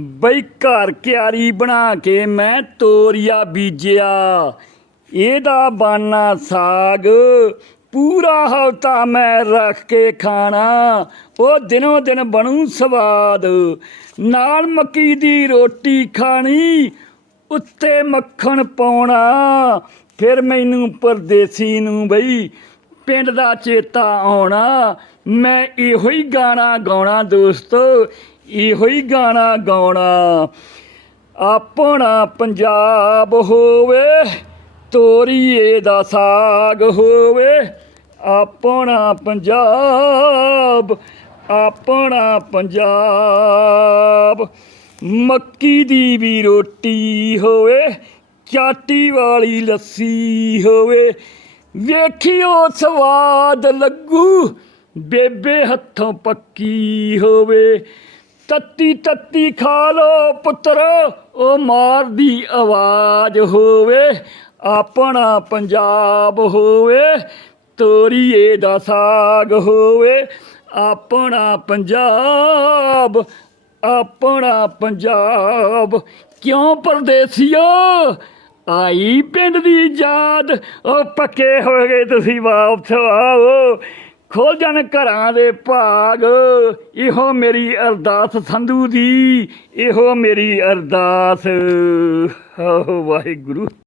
ਬਈ ਘਰ ਕਿਆਰੀ ਬਣਾ ਕੇ ਮੈਂ ਤੋਰੀਆ ਬੀਜਿਆ। ਇਹਦਾ ਬਾਨਾ ਸਾਗ, ਪੂਰਾ ਹਫਤਾ ਮੈਂ ਰੱਖ ਕੇ ਖਾਣਾ। ਉਹ ਦਿਨੋਂ ਦਿਨ ਬਣੂ ਸਵਾਦ। ਨਾਲ ਮੱਕੀ ਦੀ ਰੋਟੀ ਖਾਣੀ, ਉੱਤੇ ਮੱਖਣ ਪਾਉਣਾ। ਫਿਰ ਮੈਨੂੰ ਪਰਦੇਸੀ ਨੂੰ ਬਈ ਪਿੰਡ ਦਾ ਚੇਤਾ ਆਉਣਾ। ਮੈਂ ਇਹੋ ਹੀ ਗਾਣਾ ਗਾਉਣਾ ਦੋਸਤੋ, ਇਹੋ ਹੀ ਗਾਣਾ ਗਾਉਣਾ। ਆਪਣਾ ਪੰਜਾਬ ਹੋਵੇ, ਤੋਰੀਏ ਦਾ ਸਾਗ ਹੋਵੇ। ਆਪਣਾ ਪੰਜਾਬ ਆਪਣਾ ਪੰਜਾਬ। ਮੱਕੀ ਦੀ ਵੀ ਰੋਟੀ ਹੋਵੇ, ਚਾਟੀ ਵਾਲੀ ਲੱਸੀ ਹੋਵੇ। ਵੇਖਿਓ ਸਵਾਦ ਲੱਗੂ। ਬੇਬੇ ਹੱਥੋਂ ਪੱਕੀ ਹੋਵੇ। ਤੱਤੀ ਤੱਤੀ ਖਾ ਲੋ ਪੁੱਤਰ, ਉਹ ਮਾਰਦੀ ਆਵਾਜ਼ ਹੋਵੇ। ਆਪਣਾ ਪੰਜਾਬ ਹੋਵੇ ਤੋਰੀਏ ਦਾ ਸਾਗ ਹੋਵੇ। ਆਪਣਾ ਪੰਜਾਬ ਆਪਣਾ ਪੰਜਾਬ। ਕਿਉਂ ਪਰਦੇਸੀਓ? ਆਈ ਪਿੰਡ ਦੀ ਯਾਦ। ਉਹ ਪੱਕੇ ਹੋ ਗਏ ਤੁਸੀਂ ਵਾਪਸ, ਆਓ। ਖੋਲ ਜਾਣ ਘਰਾਂ ਦੇ ਭਾਗ। ਇਹੋ ਮੇਰੀ ਅਰਦਾਸ ਸੰਧੂ ਦੀ, ਇਹੋ ਮੇਰੀ ਅਰਦਾਸ। ਓ ਵਾਹਿਗੁਰੂ।